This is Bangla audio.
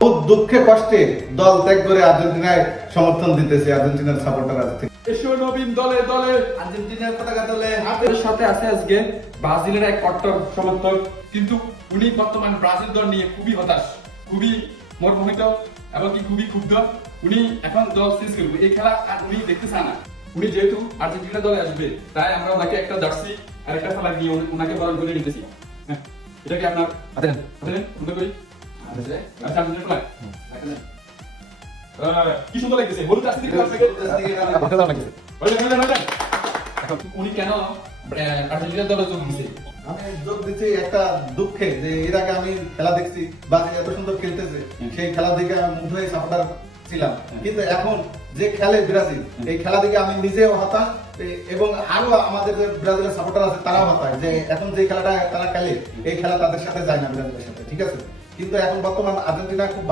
খুব দুঃখে কষ্টে দল ত্যাগ করে আর্জেন্টিনায় সমর্থন দিতেছে, আর্জেন্টিনার সাপোর্টার আছে। এসো নবীন দলে দলে, আর্জেন্টিনার পতাকা দলে আমাদের সাথে আছে আজকে ব্রাজিলের এক কট্টর সমর্থক, কিন্তু উনি বর্তমান ব্রাজিল দল নিয়ে খুবই হতাশ, খুবই মর্মাহত এবং কি খুবই ক্ষুব্ধ। উনি এখন দল চেঞ্জ করবে, এই খেলা আর উনি দেখতে চান না। উনি যেহেতু আর্জেন্টিনা দলে আসবে, তাই আমরা ওনাকে একটা জার্সি আর একটা খেলা দিয়ে ওনাকে বরণ করে নিতেছি। হ্যাঁ, এটা কি আপনার হাতে নেন, মনে করি আচ্ছা আর্জেন্টিনা ফ্ল্যাগ কি সুন্দর লাগতেছে, হলুদ আসছে এখন উনি কেন আর্জেন্টিনা দলে যোগ দিছে? আমি যোগ দিচ্ছি একটা দুঃখে, যে এর আগে আমি খেলা দেখছি ব্রাজিল এত সুন্দর খেলতেছে, সেই খেলা দেখে আমি মুগ্ধ হয়ে সাপোর্টার ছিলাম। কিন্তু এখন যে খেলে ব্রাজিল, এই খেলা দেখে আমি নিজেও হতাশ এবং আরো আমাদের যে ব্রাজিলের সাপোর্টার আছে তারাও হতাশ, যে এখন যে খেলাটা তারা খেলে এই খেলা তাদের সাথে যায় না ব্রাজিলের সাথে, ঠিক আছে। কিন্তু এখন বর্তমান আর্জেন্টিনা খুব ভালো